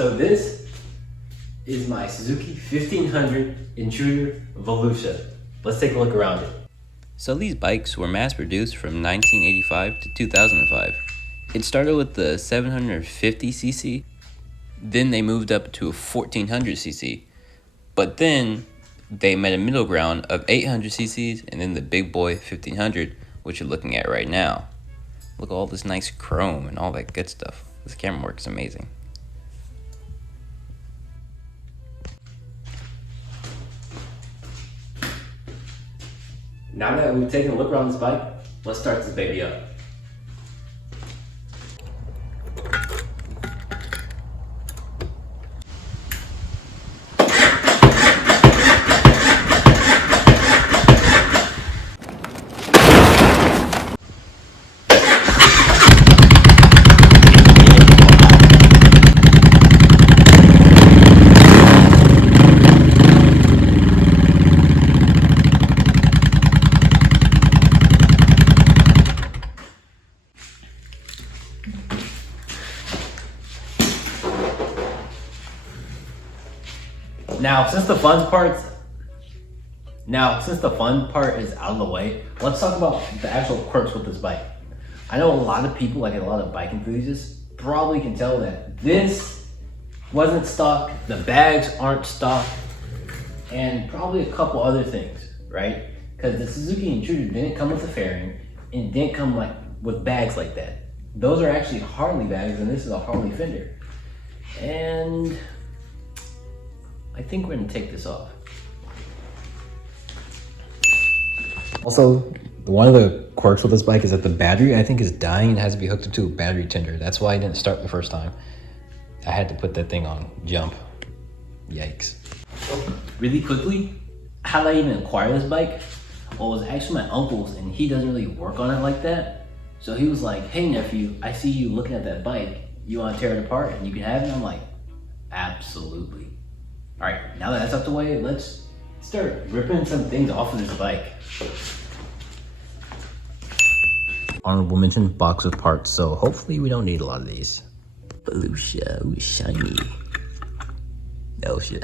So this is my Suzuki 1500 Intruder Volusia. Let's take a look around it. So these bikes were mass produced from 1985 to 2005. It started with the 750cc, then they moved up to a 1400cc, but then they met a middle ground of 800cc's and then the big boy 1500, which you're looking at right now. Look at all this nice chrome and all that good stuff. This camera work is amazing. Now that we've taken a look around this bike, let's start this baby up. Now, since the fun part is out of the way, let's talk about the actual quirks with this bike. I know a lot of people, like a lot of bike enthusiasts, probably can tell that this wasn't stock, the bags aren't stock, and probably a couple other things, right? Because the Suzuki Intruder didn't come with a fairing, and it didn't come like with bags like that. Those are actually Harley bags, and this is a Harley fender. And I think we're gonna take this off. Also, one of the quirks with this bike is that the battery, I think, is dying and has to be hooked up to a battery tender. That's why I didn't start the first time. I had to put that thing on jump. Yikes. Really quickly, how did I even acquire this bike? Well, it was actually my uncle's, and he doesn't really work on it like that. So he was like, hey nephew, I see you looking at that bike. You wanna tear it apart and you can have it? I'm like, absolutely. All right, now that that's out the way, let's start ripping some things off of this bike. Honorable mention, box with parts, so hopefully we don't need a lot of these. Volusia, ooh, shiny. Oh shit.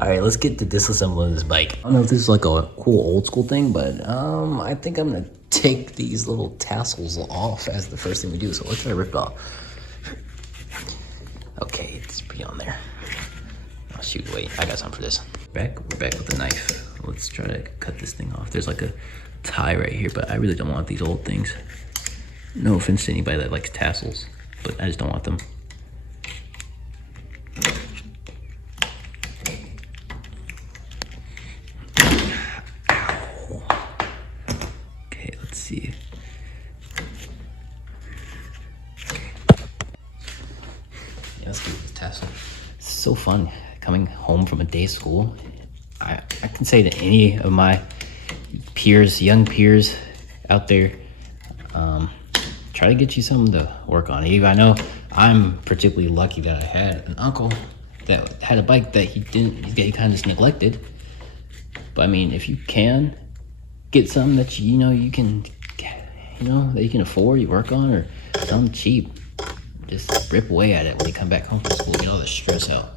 All right, let's get to disassembling this bike. I don't know if this is like a cool old school thing, but I think I'm gonna take these little tassels off as the first thing we do, so let's try to rip it off. Okay, it's pretty on there. Oh shoot, wait, I got something for this. We're back with the knife. Let's try to cut this thing off. There's like a tie right here, but I really don't want these old things. No offense to anybody that likes tassels, but I just don't want them. Ow. Okay, let's see. Yeah, let's do this tassel. It's so fun. Coming home from a day of school, I can say to any of my peers, young peers out there, try to get you something to work on. I know I'm particularly lucky that I had an uncle that had a bike that he kind of just neglected. But I mean, if you can get something that you can afford, you work on, or something cheap, just rip away at it when you come back home from school, get all the stress out.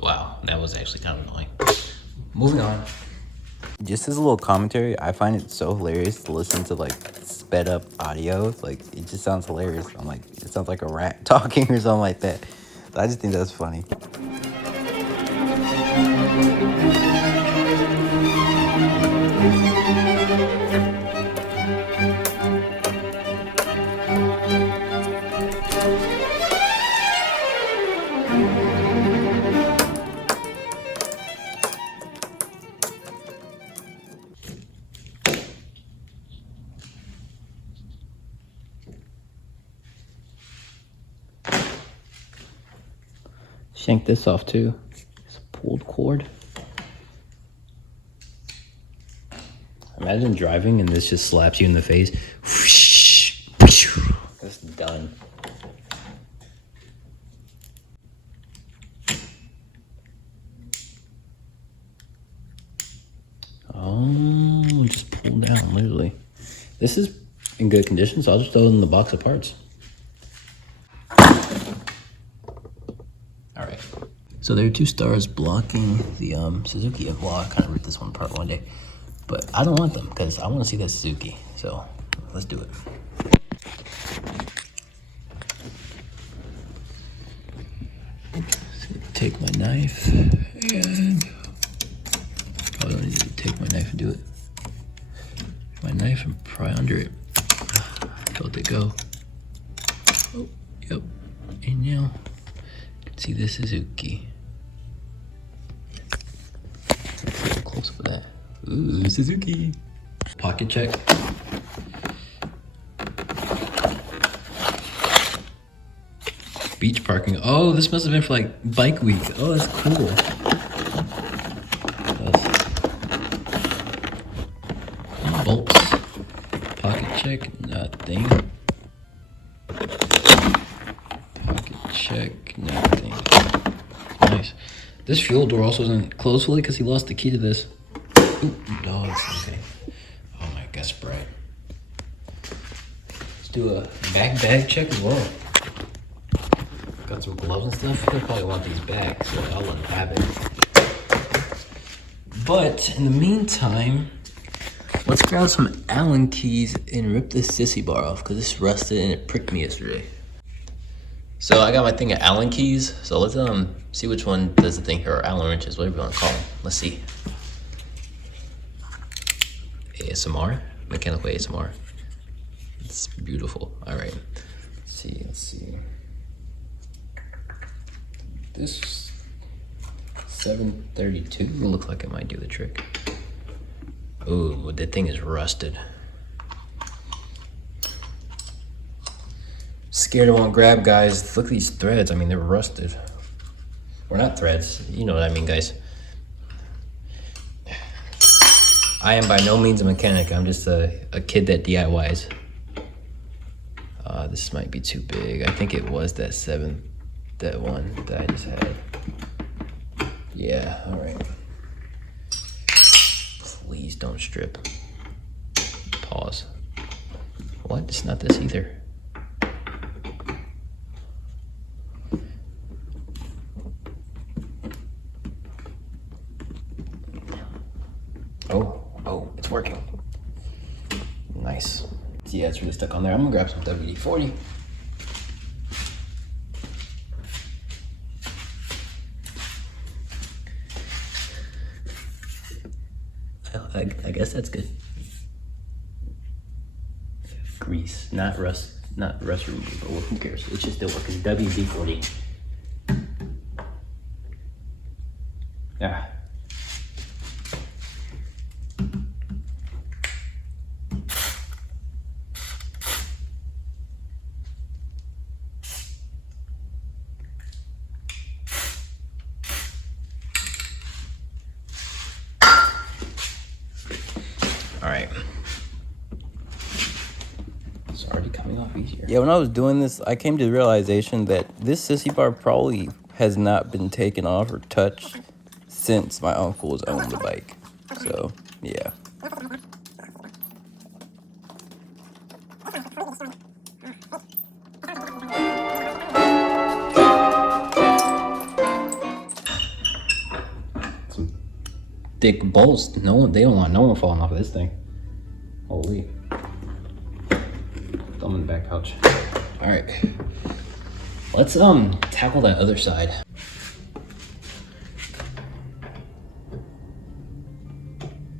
Wow, that was actually kind of annoying. Moving on. Just as a little commentary, I find it so hilarious to listen to like sped up audio. Like it just sounds hilarious. I'm like, it sounds like a rat talking or something like that. I just think that's funny. yank this off too. It's a pulled cord. Imagine driving and this just slaps you in the face. That's done. Oh, just pull down, literally. This is in good condition, so I'll just throw it in the box of parts. All right. So there are 2 stars blocking the Suzuki. Well, I kind of ripped this one apart one day, but I don't want them because I want to see that Suzuki. So let's do it. So take my knife and probably don't need to take my knife and do it. My knife and pry under it. Let it go. Oh, yep. And now you can see the Suzuki. Let's get close up with that. Ooh, Suzuki. Pocket check. Beach parking. Oh, this must have been for like bike week. Oh, that's cool. Bolts. Pocket check. Nothing. Pocket check. Nothing. Nice. This fuel door also isn't closed fully because he lost the key to this. Ooh, dogs. Okay. Oh my god, spray. Let's do a bag check as well. Got some gloves and stuff. They'll probably want these back, so I'll let them have it. But in the meantime, let's grab some Allen keys and rip this sissy bar off because it's rusted and it pricked me yesterday. So I got my thing of Allen keys. So let's see which one does the thing here, or Allen wrenches, whatever you want to call them. Let's see. ASMR, mechanical ASMR. It's beautiful. All right. Let's see. This 732 looks like it might do the trick. Ooh, that thing is rusted. Scared it won't grab, guys. Look at these threads. I mean, they're rusted. Or not threads. You know what I mean, guys. I am by no means a mechanic. I'm just a kid that DIYs. This might be too big. I think it was that one that I just had. Yeah, all right. Please don't strip. Pause. What? It's not this either. Oh, it's working. Nice. Yeah, it's really stuck on there. I'm gonna grab some WD-40. I guess that's good. Grease, not rust removal, but who cares? It should still work. It's WD-40. Yeah. All right. It's already coming off easier. Yeah, when I was doing this, I came to the realization that this sissy bar probably has not been taken off or touched since my uncle's owned the bike. So, yeah. Some thick bolts. They don't want no one falling off of this thing. Holy. Thumb in the back pouch. All right. Let's tackle that other side.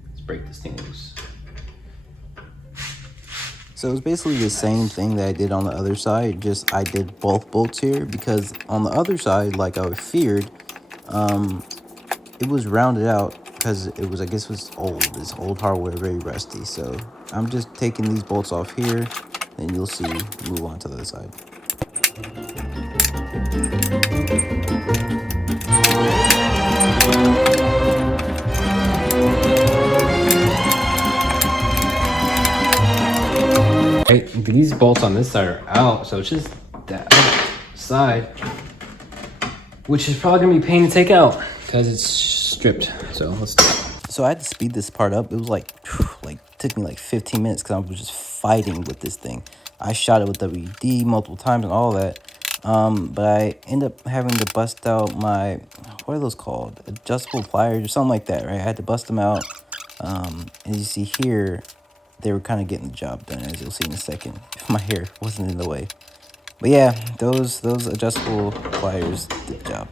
Let's break this thing loose. So it's basically the same thing that I did on the other side, just I did both bolts here because on the other side, like I feared, it was rounded out because it was, I guess, was old. This old hardware, very rusty. So I'm just taking these bolts off here, and you'll see, move on to the other side. Right, these bolts on this side are out, so it's just that side, which is probably gonna be a pain to take out because it's stripped. So let's do it. So I had to speed this part up. It was like took me like 15 minutes because I was just fighting with this thing. I shot it with WD multiple times and all that. But I end up having to bust out my, what are those called? Adjustable pliers or something like that, right? I had to bust them out. And you see here, they were kind of getting the job done, as you'll see in a second, if my hair wasn't in the way. But yeah, those adjustable pliers did the job.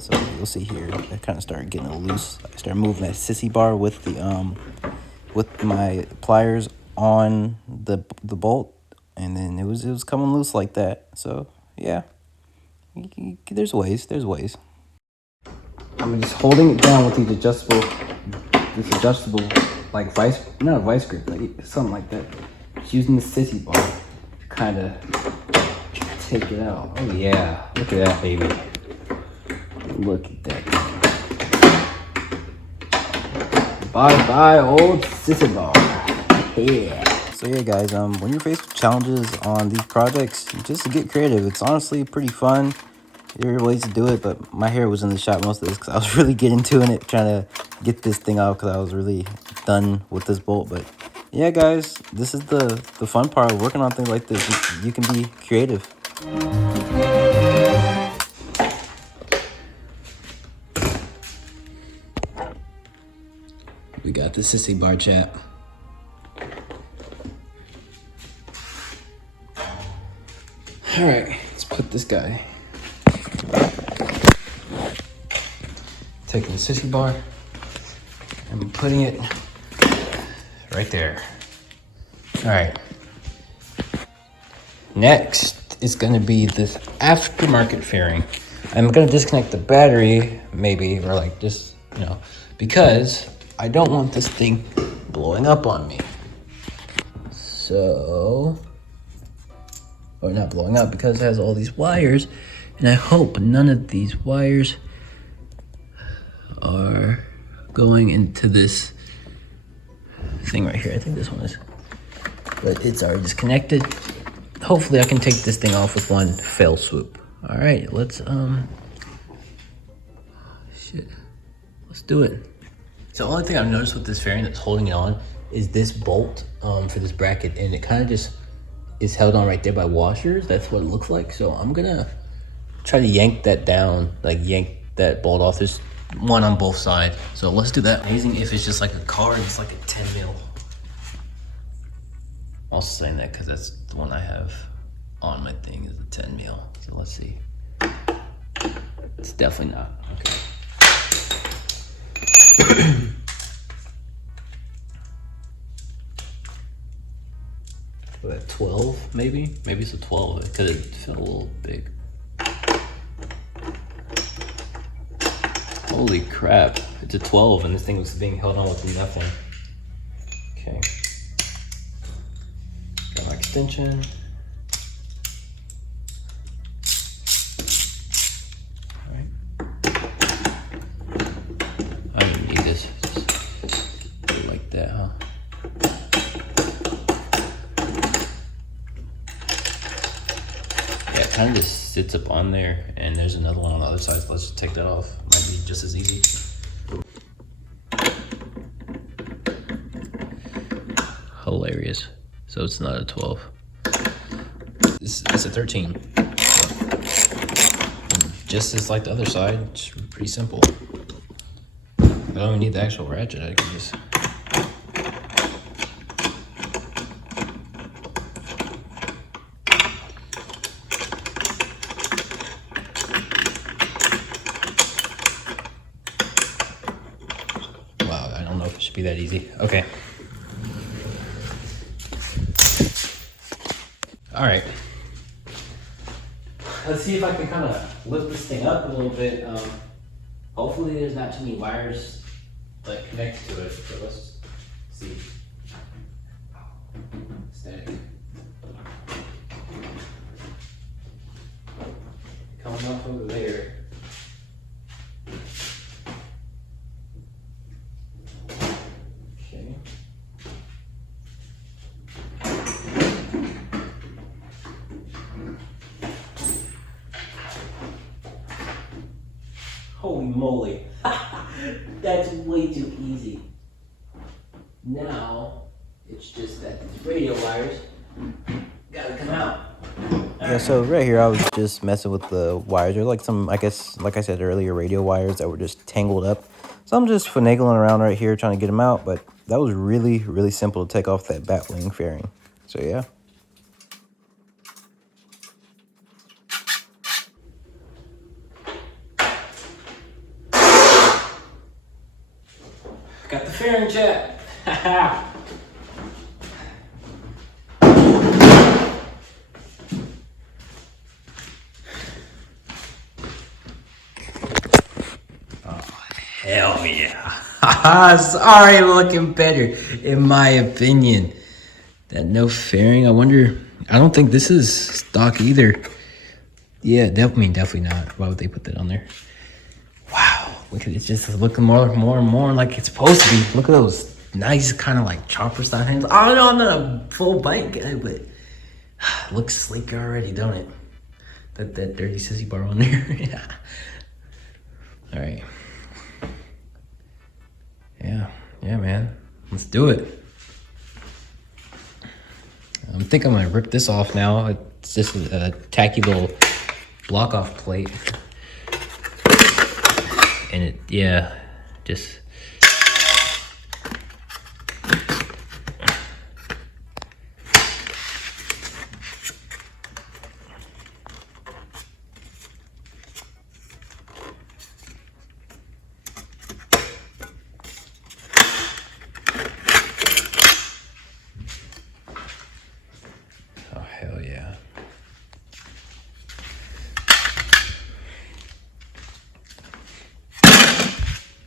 So you'll see here, I kind of started getting a little loose. I started moving that sissy bar with the with my pliers on the bolt, and then it was coming loose like that. So yeah, there's ways. I'm just holding it down with these adjustable, like not a vice grip, like something like that. Just using the sissy bar to kind of take it out. Oh yeah, look at that baby. Look at that. Bye old sissy bar. Yeah. So yeah, guys, when you're faced with challenges on these projects, just get creative. It's honestly pretty fun. There are ways to do it, but my hair was in the shot most of this because I was really getting to it, trying to get this thing out because I was really done with this bolt. But yeah, guys, this is the fun part of working on things like this. You can be creative. We got the sissy bar chat. All right, let's put this guy. Taking the sissy bar and putting it right there. All right. Next is gonna be this aftermarket fairing. I'm gonna disconnect the battery, maybe, or like just, because I don't want this thing blowing up on me. So, or not blowing up because it has all these wires, and I hope none of these wires are going into this thing right here. I think this one is, but it's already disconnected. Hopefully I can take this thing off with one fell swoop. All right, let's do it. So the only thing I've noticed with this fairing that's holding it on is this bolt for this bracket, and it kind of just is held on right there by washers. That's what it looks like. So I'm gonna try to yank that down, like yank that bolt off. There's one on both sides, so let's do that. Amazing if it's just like a card, it's like a 10 mil. I'm also saying that because that's the one I have on my thing is a 10 mil. So let's see. It's definitely not. Okay. What, 12 maybe? Maybe it's a 12 because it felt a little big. Holy crap, it's a 12 and this thing was being held on with nothing. Okay. Got my extension. Alright. I don't even need this. Just do it like that, huh? Yeah, it kind of just sits up on there, and there's another one on the other side, so let's just take that off. Might be just as easy. Hilarious. So it's not a 12. It's a 13. So, just as like the other side, it's pretty simple. I don't even need the actual ratchet, I can just... Wow, I don't know if it should be that easy. Okay. All right. Let's see if I can kind of lift this thing up a little bit. Hopefully there's not too many wires like connected to it, but let's see. Static. Coming up over there. Okay. moly. That's way too easy. Now, it's just that these radio wires gotta come out. Yeah, so right here I was just messing with the wires. They're like some, I guess, like I said earlier, radio wires that were just tangled up. So I'm just finagling around right here trying to get them out, but that was really, really simple to take off that bat wing fairing. So yeah. Got the fairing check. Hell yeah. It's already looking better, in my opinion. That no fairing, I wonder, I don't think this is stock either. Yeah, definitely not. Why would they put that on there? Wow, look at it, it's just looking more and more like it's supposed to be. Look at those nice kind of like chopper style hands. I know I'm not a full bike guy, but it looks sleeker already, don't it? That dirty sissy bar on there. Yeah. All right. Yeah, man. Let's do it. I think I'm gonna rip this off now. It's just a tacky little block off plate. And it, yeah, just. Oh, hell yeah.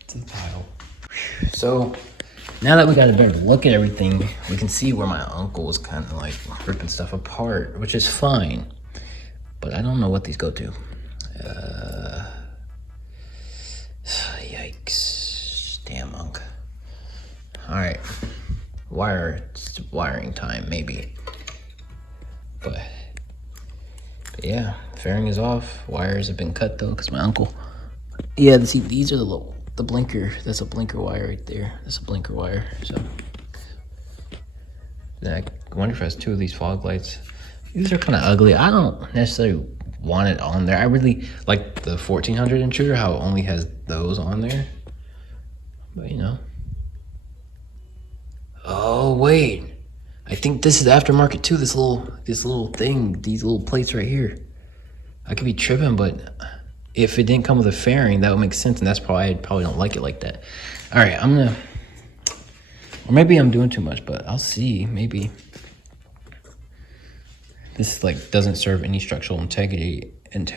To the pile. So, now that we got a better look at everything, we can see where my uncle was kind of like ripping stuff apart, which is fine. But I don't know what these go to. Yikes. Damn, Unc. Alright. Wiring time, maybe. But yeah, fairing is off. Wires have been cut though, because my uncle. Yeah, see, these are the blinker. That's a blinker wire right there. That's a blinker wire. So then I wonder if it has two of these fog lights. These are kind of ugly. I don't necessarily want it on there. I really like the 1400 Intruder, how it only has those on there. But you know. Oh wait, I think this is aftermarket too. This little thing, these little plates right here. I could be tripping, but if it didn't come with a fairing, that would make sense, and that's probably I probably don't like it like that. All right, I'm gonna, or maybe I'm doing too much, but I'll see. Maybe this like doesn't serve any structural integrity, and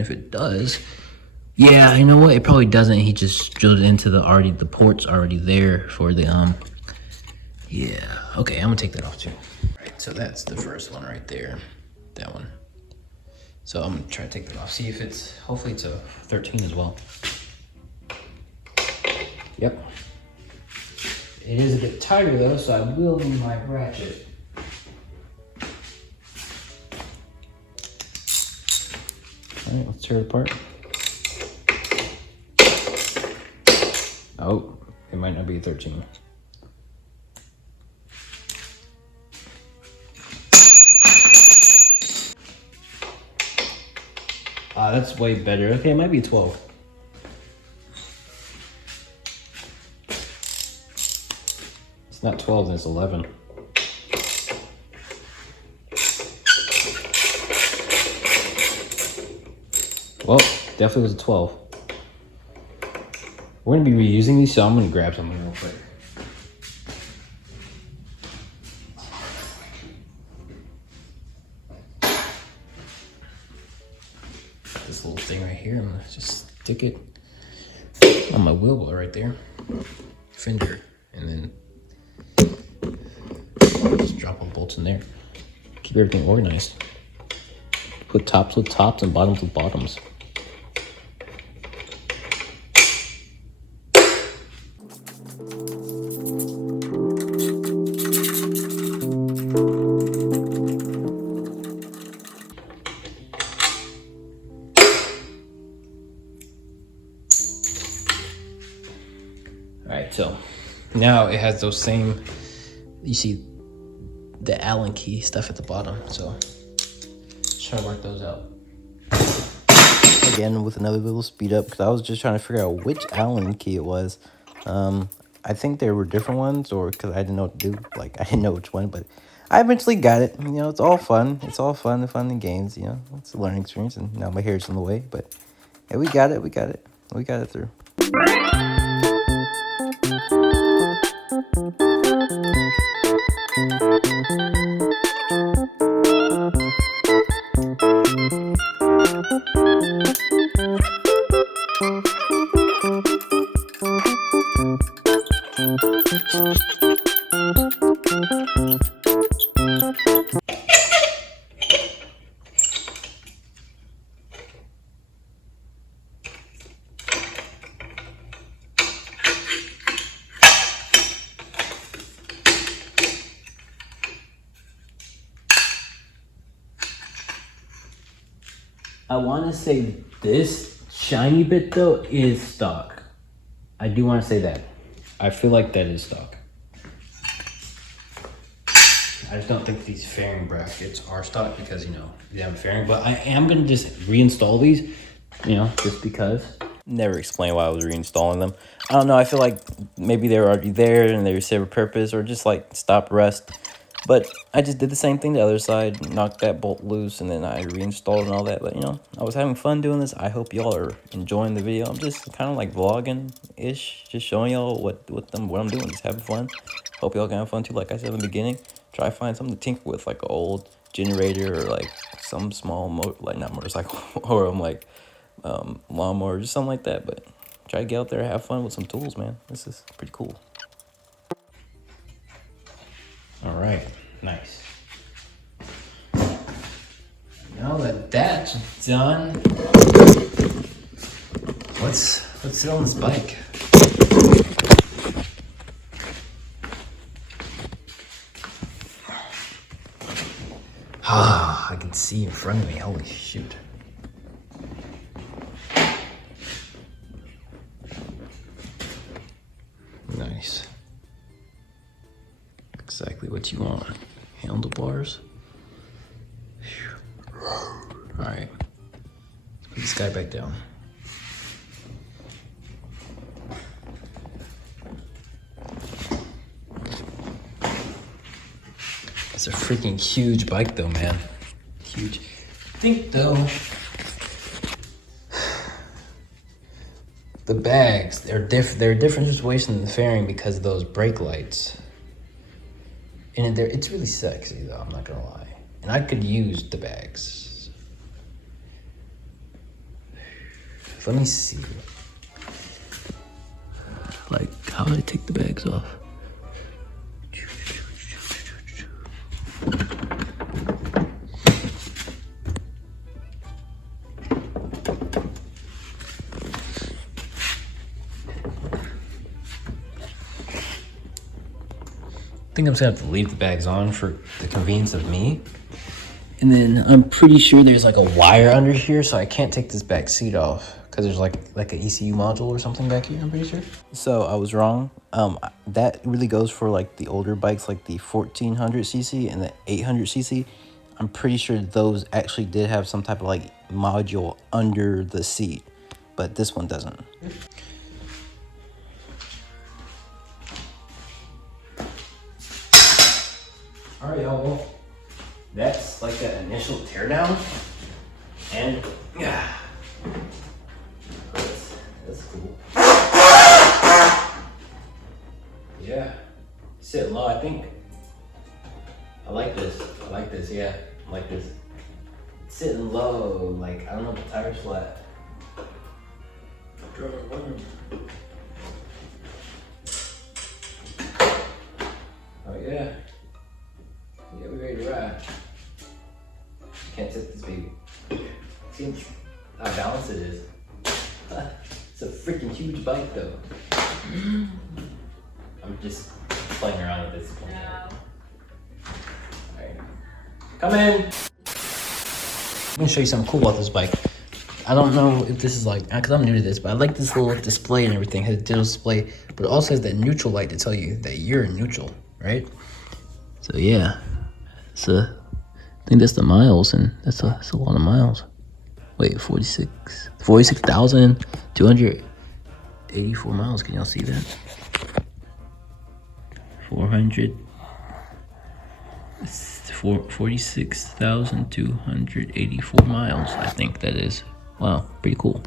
if it does, yeah, you know what? It probably doesn't. He just drilled it into the ports already there for the Yeah, okay, I'm gonna take that off too. Right, so that's the first one right there, that one. So I'm gonna try to take that off. See if it's, hopefully it's a 13 as well. Yep. It is a bit tighter though, so I will need my ratchet. All right, let's tear it apart. Oh, it might not be a 13. That's way better. Okay, it might be 12. It's not 12, then it's 11. Well, definitely was a 12. We're gonna be reusing these, so I'm gonna grab something real quick. This little thing right here, I'm gonna just stick it on my wheel well right there, fender, and then just drop all the bolts in there. Keep everything organized. Put tops with tops and bottoms with bottoms. now it has those same, you see the Allen key stuff at the bottom. So let's try to work those out. Again, with another little speed up, because I was just trying to figure out which Allen key it was. I think there were different ones, or because I didn't know what to do. Like, I didn't know which one, but I eventually got it. You know, it's all fun. It's all fun and games, you know. It's a learning experience, and now my hair's in the way. But, yeah, we got it. We got it through. I want to say this shiny bit though is stock. I do want to say that. I feel like that is stock. I just don't think these fairing brackets are stock because, you know, they have a fairing. But I am going to just reinstall these, you know, just because. Never explained why I was reinstalling them. I don't know. I feel like maybe they were already there and they serve a purpose, or just like stop rust. But I just did the same thing the other side, knocked that bolt loose, and then I reinstalled and all that. But, you know, I was having fun doing this. I hope y'all are enjoying the video. I'm just kind of like vlogging-ish, just showing y'all what I'm doing, just having fun. Hope y'all can have fun too. Like I said in the beginning, try to find something to tinker with, like an old generator or like some small, not motorcycle, or lawnmower, just something like that. But try to get out there and have fun with some tools, man. This is pretty cool. All right, nice. Now that that's done, let's sit on this bike. Ah, I can see in front of me. Holy shoot. Nice. Exactly what you want. Handlebars. All right. Let's put this guy back down. It's a freaking huge bike though, man. Huge. I think though, the bags, they're a different situation than the fairing because of those brake lights. And it's really sexy though, I'm not gonna lie. And I could use the bags. Let me see. Like, how do I take the bags off? I think I'm just gonna have to leave the bags on for the convenience of me. And then I'm pretty sure there's like a wire under here, so I can't take this back seat off because there's like an ECU module or something back here, I'm pretty sure. So I was wrong. That really goes for like the older bikes, like the 1400cc and the 800cc. I'm pretty sure those actually did have some type of like module under the seat, but this one doesn't. All right, y'all. Well, that's like that initial teardown, and yeah, that's cool. Yeah, sitting low. I think I like this. Yeah, I like this. It's sitting low. Like, I don't know if the tire's flat. Oh yeah. Yeah, we're ready to ride. Can't tip this baby. See how balanced it is. It's a freaking huge bike though. I'm just playing around with this. No. Alright. Come in! I'm gonna show you something cool about this bike. I don't know if this is like, because I'm new to this, but I like this little display and everything. It has a digital display, but it also has that neutral light to tell you that you're neutral, right? So yeah, I think that's the miles, and that's a lot of miles. Wait, 46,284 miles. Can y'all see that? 46,284 miles. I think that is. Wow, pretty cool.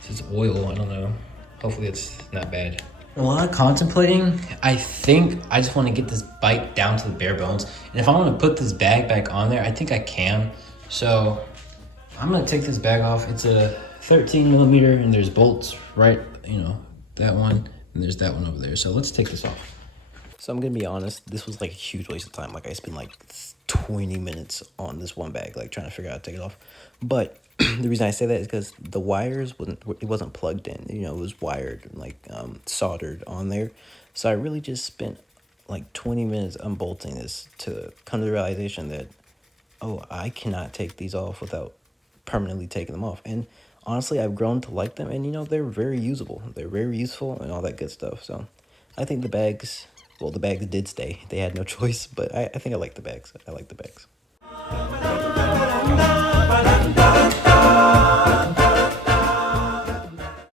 This is oil. I don't know. Hopefully it's not bad. A lot of contemplating. I think I just want to get this bike down to the bare bones. And if I want to put this bag back on there, I think I can. So I'm going to take this bag off. It's a 13 millimeter and there's bolts right, that one. And there's that one over there. So let's take this off. So I'm gonna be honest, this was like a huge waste of time. Like I spent like 20 minutes on this one bag, like trying to figure out how to take it off. But the reason I say that is because the wires wasn't plugged in. It was wired, like soldered on there. So I really just spent like 20 minutes unbolting this to come to the realization that, oh, I cannot take these off without permanently taking them off. And honestly, I've grown to like them, and they're very usable. They're very useful and all that good stuff. So I think the bags did stay. They had no choice, but I think I like the bags. I like the bags.